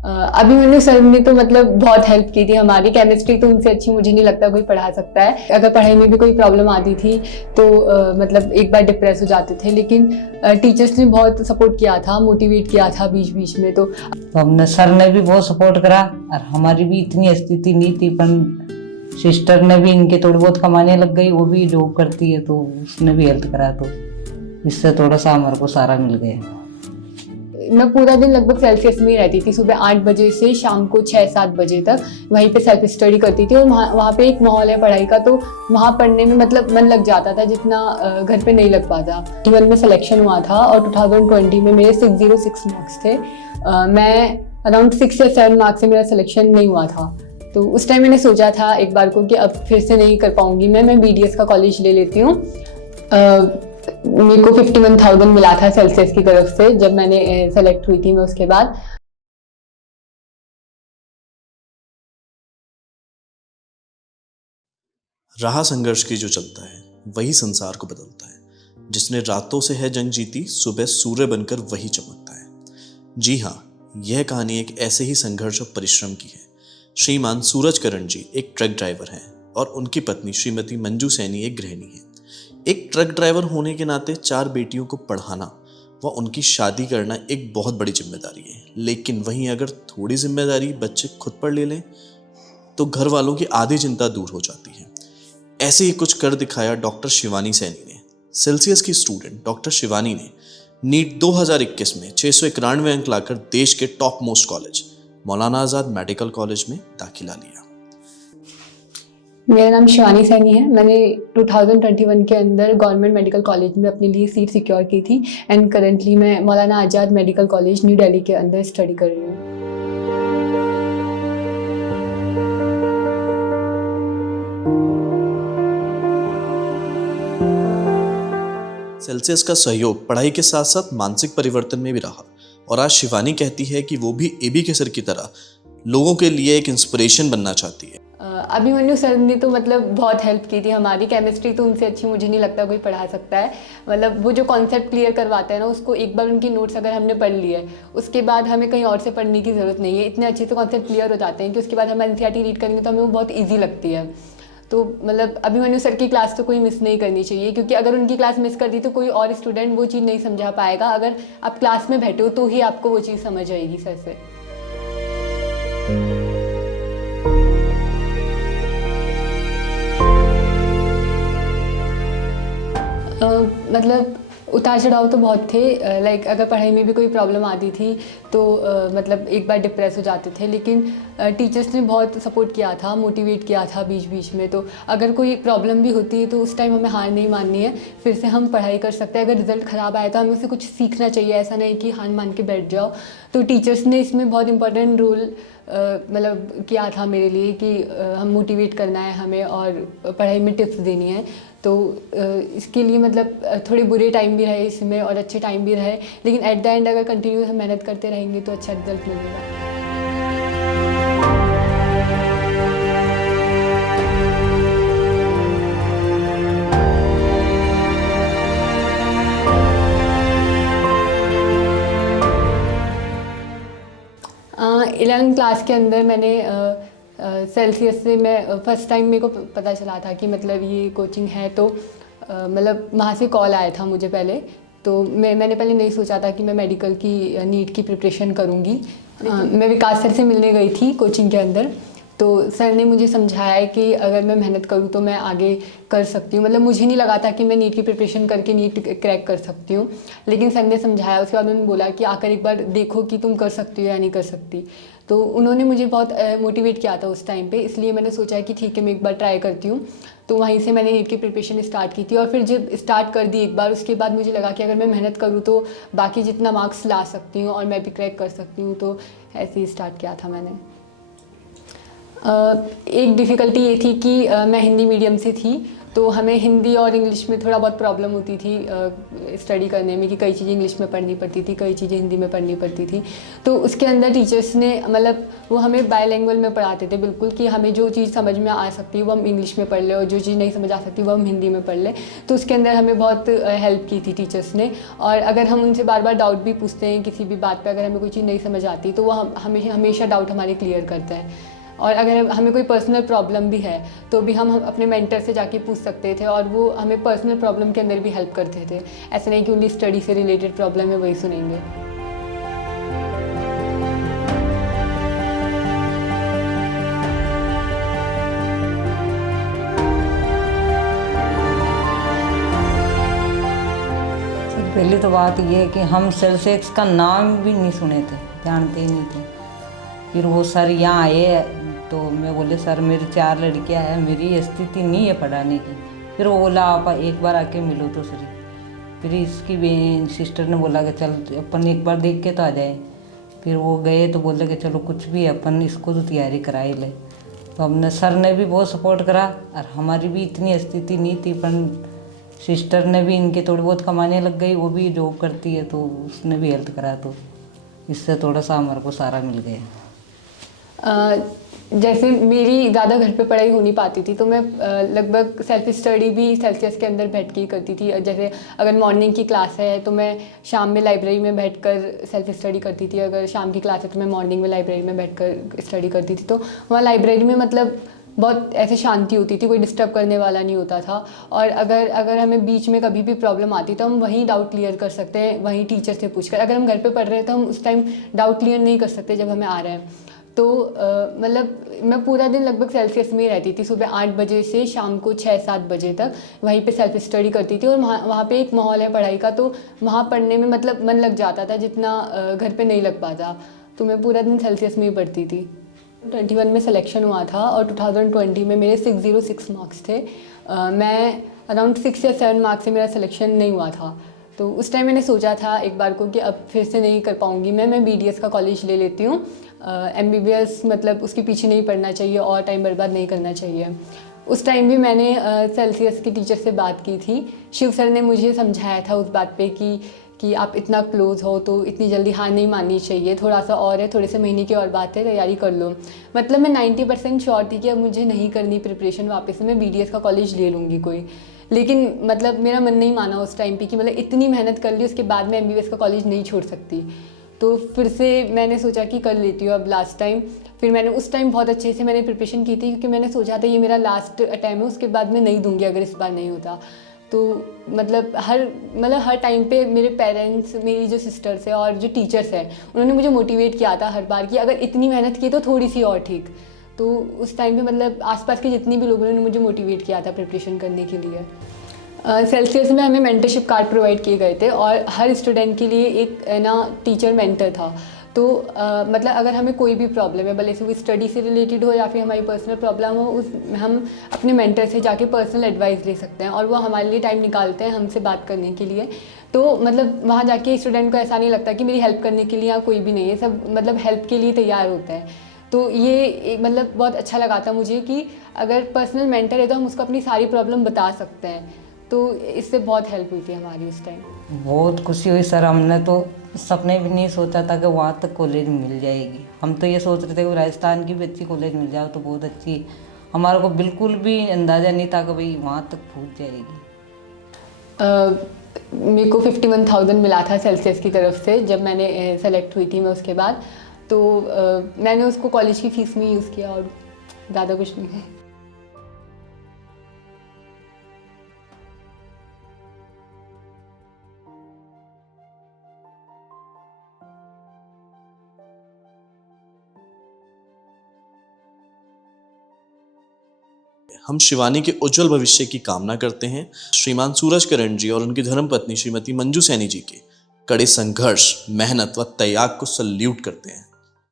Abhimanyu sir ने तो मतलब बहुत हेल्प की थी हमारी। केमिस्ट्री तो उनसे अच्छी मुझे नहीं लगता कोई पढ़ा सकता है। अगर पढ़ाई में भी कोई प्रॉब्लम आती थी तो मतलब एक बार डिप्रेस हो जाते थे, लेकिन टीचर्स ने बहुत सपोर्ट किया था, मोटिवेट किया था बीच बीच में। तो हमने सर ने भी बहुत सपोर्ट करा और हमारी भी इतनी स्थिति नहीं थी, पर सिस्टर ने भी इनके थोड़ी बहुत कमाने लग गई, वो भी जॉब करती है तो उसने भी हेल्प करा, तो इससे थोड़ा सा हमारे को सहारा मिल गया। मैं पूरा दिन लगभग सेल्सियस में ही रहती थी, सुबह 8 बजे से शाम को 6-7 बजे तक वहीं पे सेल्फ स्टडी करती थी। और वहाँ पे एक माहौल है पढ़ाई का, तो वहाँ पढ़ने में मतलब मन लग जाता था जितना घर पे नहीं लग पाता। T1 में सिलेक्शन हुआ था और 2020 में मेरे 606 मार्क्स थे। मैं अराउंड 6 या 7 मार्क्स से मेरा सिलेक्शन नहीं हुआ था। तो उस टाइम मैंने सोचा था एक बार को कि अब फिर से नहीं कर पाऊंगी, मैं BDS का कॉलेज ले लेती हूँ। मेरे को 51,000 मिला था सेल्सियस की तरफ से जब मैंने सेलेक्ट हुई थी मैं उसके बाद। राह संघर्ष की जो चलता है वही संसार को बदलता है। जिसने रातों से है जंग जीती, सुबह सूर्य बनकर वही चमकता है। जी हाँ, यह कहानी एक ऐसे ही संघर्ष और परिश्रम की है। श्रीमान सूरज करण जी एक ट्रक ड्राइवर हैं और उनकी पत्नी श्रीमती मंजू सैनी एक गृहिणी है। एक ट्रक ड्राइवर होने के नाते 4 बेटियों को पढ़ाना व उनकी शादी करना एक बहुत बड़ी जिम्मेदारी है। लेकिन वहीं अगर थोड़ी जिम्मेदारी बच्चे खुद पर ले लें तो घर वालों की आधी चिंता दूर हो जाती है। ऐसे ही कुछ कर दिखाया डॉक्टर शिवानी सैनी ने। सेल्सियस की स्टूडेंट डॉक्टर शिवानी ने नीट 2021 में 691 अंक लाकर देश के top most college Maulana Azad medical college में दाखिला लिया। मेरा नाम शिवानी सैनी है। मैंने 2021 के अंदर गवर्नमेंट मेडिकल कॉलेज में अपने लिए सीट सिक्योर की थी एंड करेंटली मैं Maulana Azad medical college new Delhi के अंदर स्टडी कर रही हूँ। सेल्सियस का सहयोग पढ़ाई के साथ साथ मानसिक परिवर्तन में भी रहा और आज शिवानी कहती है कि वो भी एबी के सर की तरह लोगों के लिए एक इंस्पिरेशन बनना चाहती है। अभिमन्यु सर ने तो मतलब बहुत हेल्प की थी हमारी। केमिस्ट्री तो उनसे अच्छी मुझे नहीं लगता कोई पढ़ा सकता है। मतलब वो जो कॉन्सेप्ट क्लियर करवाते हैं ना, उसको एक बार उनकी नोट्स अगर हमने पढ़ लिए उसके बाद हमें कहीं और से पढ़ने की ज़रूरत नहीं है। इतने अच्छे से कॉन्सेप्ट क्लियर हो जाते हैं कि उसके बाद हम NCERT रीड करेंगे तो हमें वो बहुत ईजी लगती है। तो मतलब अभिमन्यु सर की क्लास तो कोई मिस नहीं करनी चाहिए, क्योंकि अगर उनकी क्लास मिस कर दी तो कोई और स्टूडेंट वो चीज़ नहीं समझा पाएगा। अगर आप क्लास में बैठे हो तो ही आपको वो चीज़ समझ आएगी सर से। मतलब उतार चढ़ाव तो बहुत थे। लाइक अगर पढ़ाई में भी कोई प्रॉब्लम आती थी तो मतलब एक बार डिप्रेस हो जाते थे, लेकिन टीचर्स ने बहुत सपोर्ट किया था, मोटिवेट किया था बीच बीच में। तो अगर कोई प्रॉब्लम भी होती है तो उस टाइम हमें हार नहीं माननी है, फिर से हम पढ़ाई कर सकते हैं। अगर रिजल्ट ख़राब आया तो हमें उससे कुछ सीखना चाहिए, ऐसा नहीं कि हार मान के बैठ जाओ। तो टीचर्स ने इसमें बहुत इंपॉर्टेंट रोल मतलब किया था मेरे लिए कि हम मोटिवेट करना है हमें और पढ़ाई में टिप्स देनी है। तो इसके लिए मतलब थोड़े बुरे टाइम भी रहे इसमें और अच्छे टाइम भी रहे, लेकिन एट द एंड अगर कंटिन्यूस हम मेहनत करते रहेंगे तो अच्छा रिजल्ट मिलेगा। इलेवेंथ क्लास के अंदर मैंने सेल्सियस से मैं फ़र्स्ट टाइम मेरे को पता चला था कि मतलब ये कोचिंग है। तो मतलब वहाँ से कॉल आया था मुझे पहले। तो मैंने पहले नहीं सोचा था कि मैं मेडिकल की नीट की प्रिपरेशन करूँगी। मैं विकास सर से मिलने गई थी कोचिंग के अंदर। तो सर ने मुझे समझाया कि अगर मैं मेहनत करूँ तो मैं आगे कर सकती हूँ। मतलब मुझे नहीं लगा था कि मैं नीट की प्रिपरेशन करके नीट क्रैक कर सकती हूँ, लेकिन सर ने समझाया। उसके बाद उन्होंने बोला कि आकर एक बार देखो कि तुम कर सकती हो या नहीं कर सकती। तो उन्होंने मुझे बहुत मोटिवेट किया था उस टाइम पे, इसलिए मैंने सोचा कि ठीक है मैं एक बार ट्राई करती हूँ। तो वहीं से मैंने नीट की प्रिपरेशन स्टार्ट की थी और फिर जब स्टार्ट कर दी एक बार, उसके बाद मुझे लगा कि अगर मैं मेहनत करूँ तो बाकी जितना मार्क्स ला सकती हूँ और मैं भी क्रैक कर सकती हूँ। तो ऐसे ही स्टार्ट किया था मैंने। एक डिफ़िकल्टी ये थी कि मैं हिंदी मीडियम से थी, तो हमें हिंदी और इंग्लिश में थोड़ा बहुत प्रॉब्लम होती थी स्टडी करने में, कि कई चीज़ें इंग्लिश में पढ़नी पड़ती थी, कई चीज़ें हिंदी में पढ़नी पड़ती थी। तो उसके अंदर टीचर्स ने मतलब वो हमें बायलैंग्वेज में पढ़ाते थे बिल्कुल, कि हमें जो चीज़ समझ में आ सकती है वो हम इंग्लिश में पढ़ लें और जो चीज़ नहीं समझ आ सकती वो हम हिंदी में पढ़ लें। तो उसके अंदर हमें बहुत हेल्प की थी टीचर्स ने। और अगर हम उनसे बार बार डाउट भी पूछते हैं किसी भी बात पे, अगर हमें कोई चीज़ नहीं समझ आती तो वो हमें हमेशा डाउट हमारे क्लियर करते हैं। और अगर हमें कोई पर्सनल प्रॉब्लम भी है तो भी हम अपने मेंटर से जाके पूछ सकते थे, और वो हमें पर्सनल प्रॉब्लम के अंदर भी हेल्प करते थे। ऐसा नहीं कि ओनली स्टडी से रिलेटेड प्रॉब्लम है वही सुनेंगे। पहली तो बात ये है कि हम सेल्सियस का नाम भी नहीं सुने थे, जानते ही नहीं थे। फिर वो सर यहाँ आए तो मैं बोले सर मेरी 4 लड़कियाँ हैं, मेरी स्थिति नहीं है पढ़ाने की। फिर वो बोला आप एक बार आके मिलो तो सर। फिर इसकी सिस्टर ने बोला कि चल अपन एक बार देख के तो आ जाए। फिर वो गए तो बोले कि चलो कुछ भी अपन इसको तो तैयारी कराई ले। तो हमने सर ने भी बहुत सपोर्ट करा, और हमारी भी इतनी स्थिति नहीं थी, पर सिस्टर ने भी इनके थोड़ी बहुत कमाने लग गई, वो भी जॉब करती है तो उसने भी हेल्प करा, तो इससे थोड़ा सा हमारे को सहारा मिल गया। जैसे मेरी ज़्यादा घर पे पढ़ाई हो नहीं पाती थी तो मैं लगभग सेल्फ स्टडी भी सेल्सियस के अंदर बैठ के ही करती थी। जैसे अगर मॉर्निंग की क्लास है तो मैं शाम में लाइब्रेरी में बैठकर सेल्फ स्टडी करती थी, अगर शाम की क्लास है तो मैं मॉर्निंग में लाइब्रेरी में बैठकर स्टडी करती थी। तो वहाँ लाइब्रेरी में मतलब बहुत ऐसे शांति होती थी, कोई डिस्टर्ब करने वाला नहीं होता था। और अगर हमें बीच में कभी भी प्रॉब्लम आती तो हम वहीं डाउट क्लियर कर सकते हैं, वहीं टीचर से पूछकर। अगर हम घर पे पढ़ रहे हैं तो हम उस टाइम डाउट क्लियर नहीं कर सकते जब हमें आ रहा है। तो मतलब मैं पूरा दिन लगभग सेल्सियस में ही रहती थी, सुबह 8 बजे से शाम को 6-7 बजे तक वहीं पे सेल्फ स्टडी करती थी। और वहाँ पे एक माहौल है पढ़ाई का, तो वहाँ पढ़ने में मतलब मन लग जाता था जितना घर पे नहीं लग पाता। तो मैं पूरा दिन सेल्सियस में ही पढ़ती थी। 21 में सिलेक्शन हुआ था और 2020 में मेरे 606 मार्क्स थे। मैं अराउंड 6 या 7 मार्क्स से मेरा सिलेक्शन नहीं हुआ था। तो उस टाइम मैंने सोचा था एक बार को कि अब फिर से नहीं कर पाऊँगी मैं BDS का कॉलेज ले लेती हूँ। MBBS मतलब उसके पीछे नहीं पढ़ना चाहिए और टाइम बर्बाद नहीं करना चाहिए। उस टाइम भी मैंने सेल्सियस के टीचर से बात की थी। शिव सर ने मुझे समझाया था उस बात पे कि आप इतना क्लोज हो तो इतनी जल्दी हार नहीं माननी चाहिए, थोड़ा सा और है, थोड़े से महीने की और बात है, तैयारी कर लो। मतलब मैं 90% श्योर थी कि अब मुझे नहीं करनी प्रिपरेशन वापस से, मैं BDS का कॉलेज ले लूँगी कोई। लेकिन मतलब मेरा मन नहीं माना उस टाइम पे कि मतलब इतनी मेहनत कर ली उसके बाद मैं MBBS का कॉलेज नहीं छोड़ सकती। तो फिर से मैंने सोचा कि कर लेती हूँ अब लास्ट टाइम। फिर मैंने उस टाइम बहुत अच्छे से मैंने प्रिपरेशन की थी, क्योंकि मैंने सोचा था ये मेरा लास्ट अटैम्प्ट है, उसके बाद मैं नहीं दूंगी अगर इस बार नहीं होता। तो मतलब हर टाइम पे मेरे पेरेंट्स, मेरी जो सिस्टर्स है और जो टीचर्स हैं, उन्होंने मुझे मोटिवेट किया था हर बार कि अगर इतनी मेहनत की तो थोड़ी सी और ठीक। तो उस टाइम पे मतलब आसपास के जितनी भी लोगों ने मुझे मोटिवेट किया था प्रिपरेशन करने के लिए। सेल्सियस में हमें मेंटरशिप कार्ड प्रोवाइड किए गए थे और हर स्टूडेंट के लिए एक ना टीचर मेंटर था। तो मतलब अगर हमें कोई भी प्रॉब्लम है, भले से वो स्टडी से रिलेटेड हो या फिर हमारी पर्सनल प्रॉब्लम हो, हम अपने मेंटर से जाके पर्सनल एडवाइस ले सकते हैं और वो हमारे लिए टाइम निकालते हैं हमसे बात करने के लिए। तो मतलब वहाँ जाके स्टूडेंट को ऐसा नहीं लगता कि मेरी हेल्प करने के लिए यहाँ कोई भी नहीं है, सब मतलब हेल्प के लिए तैयार होता है। तो ये मतलब बहुत अच्छा लगा था मुझे कि अगर पर्सनल मेंटर है तो हम उसको अपनी सारी प्रॉब्लम बता सकते हैं। तो इससे बहुत हेल्प हुई थी हमारी उस टाइम। बहुत खुशी हुई सर, हमने तो सपने भी नहीं सोचा था कि वहाँ तक कॉलेज मिल जाएगी। हम तो ये सोच रहे थे कि राजस्थान की भी अच्छी कॉलेज मिल जाए तो बहुत अच्छी। हमारे को बिल्कुल भी अंदाज़ा नहीं था कि भाई वहाँ तक पहुँच जाएगी। मेरे को 51,000 मिला था सेल्सियस की तरफ से जब मैंने सेलेक्ट हुई थी मैं उसके बाद। तो मैंने उसको कॉलेज की फ़ीस में यूज़ किया और ज़्यादा कुछ नहीं है। हम शिवानी के उज्जवल भविष्य की कामना करते हैं। श्रीमान सूरज करण जी और उनकी धर्मपत्नी श्रीमती मंजू सैनी जी के कड़े संघर्ष, मेहनत व त्याग को सल्यूट करते हैं।